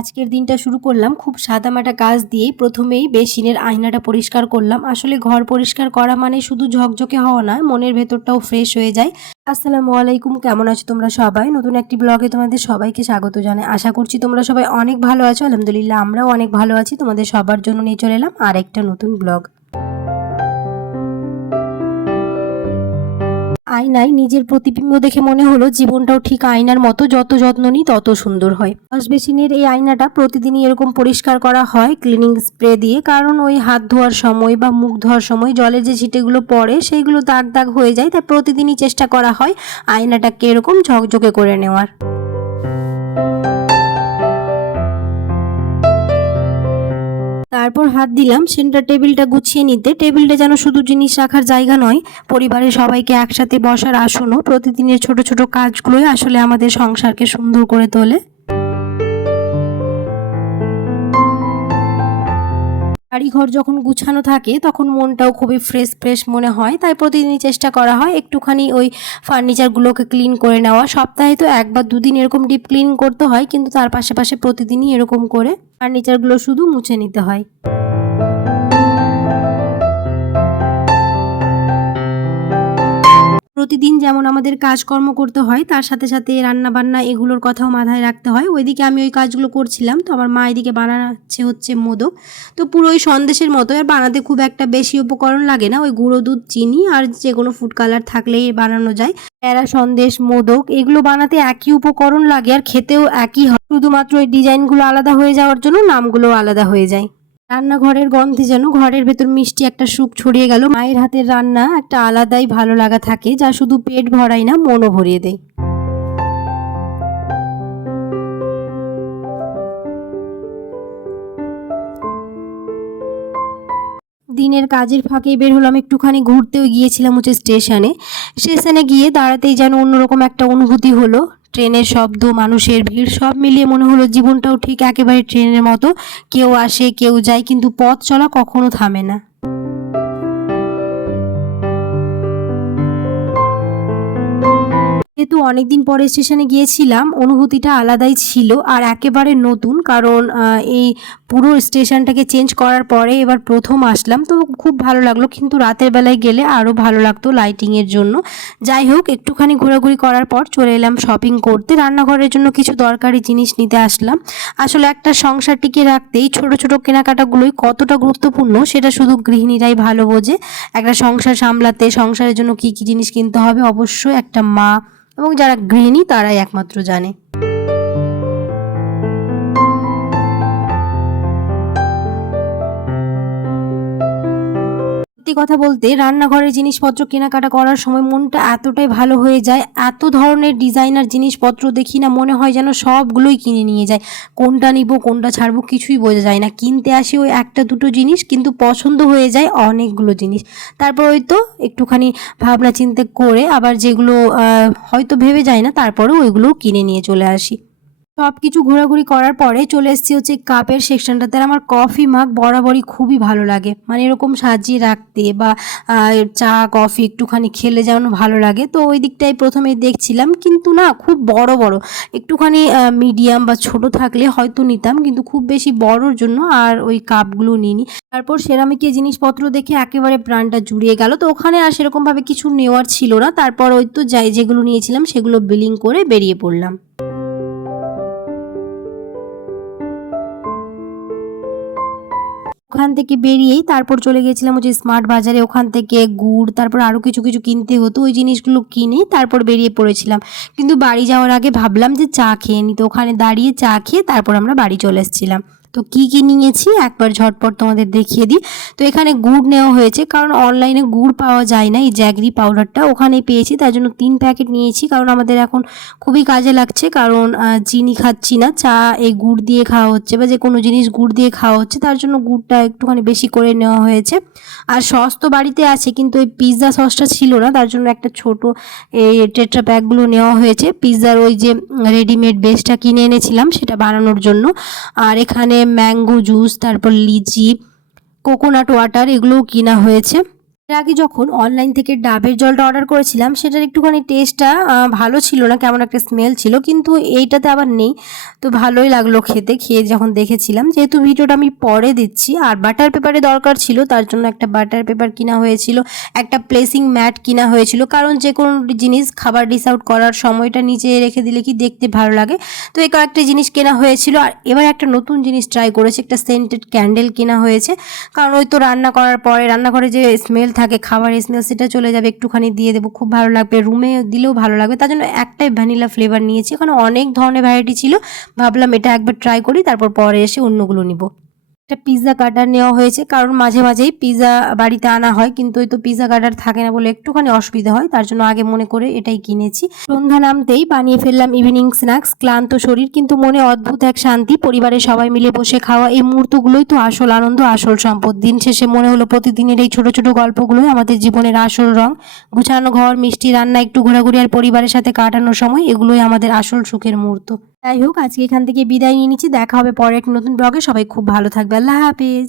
আজকের দিনটা শুরু করলাম খুব সাদামাটা কাজ দিয়েই। প্রথমেই বেসিনের আয়নাটা পরিষ্কার করলাম। আসলে ঘর পরিষ্কার করা মানে শুধু ঝকঝকে হওয়া নয়, মনের ভেতরটাও ফ্রেশ হয়ে যায়। আসসালামু আলাইকুম, কেমন আছো তোমরা সবাই? নতুন একটি ব্লগে তোমাদের সবাইকে স্বাগত জানাই। আশা করছি তোমরা সবাই অনেক ভালো আছো। আলহামদুলিল্লাহ আমরাও অনেক ভালো আছি। তোমাদের সবার জন্য নিয়ে চলে এলাম আর একটা নতুন ব্লগ। আয়নায় নিজের প্রতিবিম্ব দেখে মনে হলো জীবনটাও ঠিক আয়নার মতো, যত যত্ন নিই তত সুন্দর হয়। ওয়াশ বেসিনের এই আয়নাটা প্রতিদিনই এরকম পরিষ্কার করা হয় ক্লিনিং স্প্রে দিয়ে, কারণ ওই হাত ধোয়ার সময় বা মুখ ধোয়ার সময় জলের যে ছিটেগুলো পড়ে সেইগুলো দাগ দাগ হয়ে যায়। তাই প্রতিদিনই চেষ্টা করা হয় আয়নাটাকে এরকম ঝকঝকে করে নেওয়ার। তারপর হাত দিলাম সেন্টার টেবিলটা গুছিয়ে নিতে। টেবিলটা যেন শুধু জিনিস রাখার জায়গা নয়, পরিবারের সবাইকে একসাথে বসার আসনও। প্রতিদিনের ছোট ছোট কাজগুলোই আসলে আমাদের সংসারকে সুন্দর করে তোলে। বাড়িঘর যখন গুছানো থাকে তখন মনটাও খুবই ফ্রেশ ফ্রেশ মনে হয়। তাই প্রতিদিনই চেষ্টা করা হয় একটুখানি ওই ফার্নিচারগুলোকে ক্লিন করে নেওয়া। সপ্তাহে তো একবার দুদিন এরকম ডিপ ক্লিন করতে হয়, কিন্তু তার পাশে প্রতিদিনই এরকম করে ফার্নিচারগুলো শুধু মুছে নিতে হয়। প্রতিদিন যেমন আমাদের কাজকর্ম করতে হয়, তার সাথে সাথে রান্না বান্না এগুলোর কথাও মাথায় রাখতে হয়। ওইদিকে আমি ওই কাজগুলো করছিলাম, তো আমার মা এদিকে বানাচ্ছে হচ্ছে মোদক। তো পুরো ওই সন্দেশের মতো, আর বানাতে খুব একটা বেশি উপকরণ লাগে না। ওই গুঁড়ো দুধ, চিনি আর যে কোনো ফুড কালার থাকলেই বানানো যায়। প্যারা সন্দেশ, মোদক এগুলো বানাতে একই উপকরণ লাগে আর খেতেও একই হয়, শুধুমাত্র ওই ডিজাইনগুলো আলাদা হয়ে যাওয়ার জন্য নামগুলোও আলাদা হয়ে যায়। রান্নাঘরের গন্ধে যেন ঘরের ভেতর মিষ্টি একটা সুখ ছড়িয়ে গেল। মায়ের হাতের রান্না একটা আলাদাই ভালো লাগা থাকে, যা শুধু পেট ভরাই না, মনও ভরিয়ে দেয়। দিনের কাজের ফাঁকে বের হলাম, একটুখানি ঘুরতেও গিয়েছিলাম হচ্ছে স্টেশনে। স্টেশনে গিয়ে দাঁড়াতেই যেন অন্যরকম একটা অনুভূতি হলো। ট্রেনের শব্দ, মানুষের ভিড় সব মিলিয়ে মনে হলো জীবনটাও ঠিক একেবারে ট্রেনের মতো। কেউ আসে কেউ যায়, কিন্তু পথ চলা কখনো থামে না। যেহেতু অনেকদিন পরে স্টেশনে গিয়েছিলাম, অনুভূতিটা আলাদাই ছিল আর একেবারে নতুন। কারণ এই পুরো স্টেশনটাকে চেঞ্জ করার পরে এবার প্রথম আসলাম, তো খুব ভালো লাগলো। কিন্তু রাতের বেলায় গেলে আরও ভালো লাগতো লাইটিংয়ের জন্য। যাই হোক, একটুখানি ঘোরাঘুরি করার পর চলে এলাম শপিং করতে। রান্নাঘরের জন্য কিছু দরকারি জিনিস নিতে আসলাম। আসলে একটা সংসার টিকিয়ে রাখতেই ছোট ছোট কেনাকাটাগুলোই কতটা গুরুত্বপূর্ণ সেটা শুধু গৃহিণীরাই ভালো বোঝে। একটা সংসার সামলাতে সংসারের জন্য কী কী জিনিস কিনতে হবে অবশ্যই একটা মা এবং যারা গৃহিণী তারাই একমাত্র জানে। সত্যি কথা বলতে রান্নাঘরের জিনিসপত্র কেনাকাটা করার সময় মনটা এতটাই ভালো হয়ে যায়। এত ধরনের ডিজাইনার জিনিসপত্র দেখি না, মনে হয় যেন সবগুলোই কিনে নিয়ে যায়। কোনটা নিব কোনটা ছাড়বো কিছুই বোঝা যায় না। কিনতে আসি ওই একটা দুটো জিনিস, কিন্তু পছন্দ হয়ে যায় অনেকগুলো জিনিস। তারপর ওই তো একটুখানি ভাবনা চিন্তা করে আবার যেগুলো হয়তো ভেবে যায় না, তারপরেও ওইগুলোও কিনে নিয়ে চলে আসি। সব কিছু ঘোরাঘুরি করার পরে চলে এসেছি হচ্ছে কাপের সেকশনটাতে। আর আমার কফি মাগ বরাবরই খুবই ভালো লাগে, মানে এরকম সাজিয়ে রাখতে বা চা কফি একটুখানি খেলে যেন ভালো লাগে। তো ওই দিকটাই প্রথমে দেখছিলাম, কিন্তু না খুব বড় বড়, একটুখানি মিডিয়াম বা ছোট থাকলে হয়তো নিতাম, কিন্তু খুব বেশি বড়র জন্য আর ওই কাপগুলো নিইনি। তারপর সেরামিকের জিনিসপত্র দেখে একেবারে প্রাণটা জুড়িয়ে গেল। তো ওখানে আর সেরকমভাবে কিছু নেওয়ার ছিল না। তারপর ওই তো যাই যেগুলো নিয়েছিলাম সেগুলো বিলিং করে বেরিয়ে পড়লাম। ওখান থেকে বেরিয়েই তারপর চলে গেছিলাম হচ্ছে স্মার্ট বাজারে। ওখান থেকে গুড়, তারপর আরও কিছু কিছু কিনতে হতো। ওই জিনিসগুলো কিনে তারপর বেরিয়ে পড়েছিলাম। কিন্তু বাড়ি যাওয়ার আগে ভাবলাম যে চা খেয়ে নিই, তো ওখানে দাঁড়িয়ে চা খেয়ে তারপর আমরা বাড়ি চলে এসেছিলাম। তো কী কী নিয়েছি একবার ঝটপট তোমাদের দেখিয়ে দিই। তো এখানে গুড় নেওয়া হয়েছে, কারণ অনলাইনে গুড় পাওয়া যায় না। এই জ্যাগরি পাউডারটা ওখানেই পেয়েছি, তার জন্য 3 প্যাকেট নিয়েছি। কারণ আমাদের এখন খুবই কাজে লাগছে, কারণ চিনি খাচ্ছি না, চা এই গুড় দিয়ে খাওয়া হচ্ছে বা যে কোনো জিনিস গুড় দিয়ে খাওয়া হচ্ছে, তার জন্য গুড়টা একটুখানি বেশি করে নেওয়া হয়েছে। আর সস তো বাড়িতে আছে, কিন্তু ওই পিৎজা সসটা ছিল না, তার জন্য একটা ছোট এই টেট্রা প্যাকগুলো নেওয়া হয়েছে। পিৎজার ওই যে রেডিমেড বেসটা কিনে এনেছিলাম সেটা বানানোর জন্য। আর এখানে ম্যাঙ্গো জুস, তারপর লিচি, কোকোনাট ওয়াটার এগুলোও কিনা হয়েছে। এর আগে যখন অনলাইন থেকে ডাবের জলটা অর্ডার করেছিলাম সেটার একটুখানি টেস্টটা ভালো ছিল না, কেমন একটা স্মেল ছিল, কিন্তু এইটাতে আবার নেই। তো ভালোই লাগলো খেতে, খেয়ে যখন দেখেছিলাম। যেহেতু ভিডিওটা আমি পরে দিচ্ছি, আর বাটার পেপারে দরকার ছিল, তার জন্য একটা বাটার পেপার কিনা হয়েছিল, একটা প্লেসিং ম্যাট কিনা হয়েছিল, কারণ যে কোনো জিনিস খাবার ডিশ আউট করার সময়টা নিচে রেখে দিলে কি দেখতে ভালো লাগে। তো এই কয়েকটা জিনিস কেনা হয়েছিল। আর এবার একটা নতুন জিনিস ট্রাই করেছি, একটা সেন্টেড ক্যান্ডেল কেনা হয়েছে, কারণ ওই তো রান্না করার পরে রান্নাঘরে যে স্মেল থাকে, খাবারের স্মেল, সেটা চলে যাবে। একটুখানি দিয়ে দেবো, খুব ভালো লাগবে, রুমে দিলেও ভালো লাগবে। তার জন্য একটাই ভ্যানিলা ফ্লেভার নিয়েছি। ওখানে অনেক ধরনের ভ্যারাইটি ছিল, ভাবলাম এটা একবার ট্রাই করি, তারপর পরে এসে অন্যগুলো নিব। একটা পিৎজা কাটার নেওয়া হয়েছে, কারণ মাঝে মাঝেই পিৎজা বাড়িতে আনা হয়, কিন্তু ওই তো পিৎজা কাটার থাকে না বলে একটুখানি অসুবিধা হয়, তার জন্য আগে মনে করে এটাই কিনেছি। সন্ধ্যা নামতেই বানিয়ে ফেললাম ইভিনিং স্ন্যাক্স। ক্লান্ত শরীর কিন্তু মনে অদ্ভুত এক শান্তি। পরিবারের সবাই মিলে বসে খাওয়া, এই মুহূর্তগুলোই তো আসল আনন্দ, আসল সম্পদ। দিন শেষে মনে হলো প্রতিদিনের এই ছোট ছোট গল্পগুলোই আমাদের জীবনের আসল রং। গুছানো ঘর, মিষ্টি রান্না, একটু ঘোরাঘুরি আর পরিবারের সাথে কাটানোর সময়, এগুলোই আমাদের আসল সুখের মুহূর্ত। যাই হোক, আজকে এখান থেকে বিদায় নিয়ে নিচ্ছি। দেখা হবে পরে এক নতুন ব্লগে। সবাই খুব ভালো থাকবে। আল্লাহ হাফেজ।